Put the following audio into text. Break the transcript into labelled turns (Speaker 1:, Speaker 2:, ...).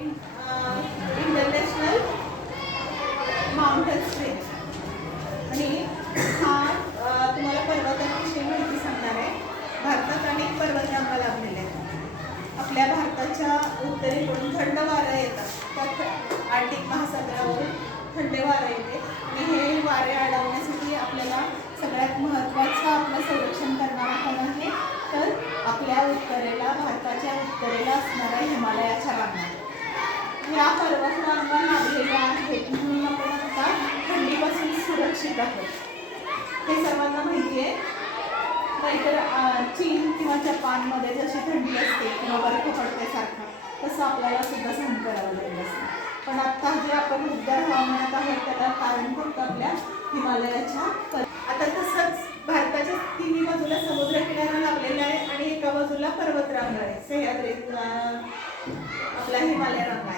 Speaker 1: International mountain range आणि हा तुम्हाला पर्वतांविषयी माहिती सांगणार आहे. भारतात अनेक पर्वतरांगा लाभलेले आहेत. आपल्या भारताच्या उत्तरेकडून थंड वारं येतात. त्यात आर्टिक महासागरावरून थंड वारं येते. आणि हे वारे अडवण्यासाठी आपल्याला सगळ्यात महत्त्वाचं आपलं संरक्षण करणारा कोण आहे. तर आपल्या उत्तरेला भारताच्या उत्तरेला असणाऱ्या हिमालयाच्या रांगा या पर्वतरांगा लाभलेल्या आहेत म्हणून आपण आता थंडीपासून सुरक्षित आहोत. हे सर्वांना माहिती आहे नाहीतर चीन किंवा जपानमध्ये जशी थंडी असते किंवा बर्फ पडते सारखा तसं आपल्याला सुद्धा सहन करावं लागेल असतं. पण आत्ता जे आपण उद्गार हवामानात आहोत त्याला कारण फक्त आपल्या हिमालयाच्या आता तसंच भारताच्या तिन्ही बाजूला समुद्र किनारा लाभलेला आहे आणि एका बाजूला पर्वतरांग आहे. सह्याद्री आपला हिमालय रांग.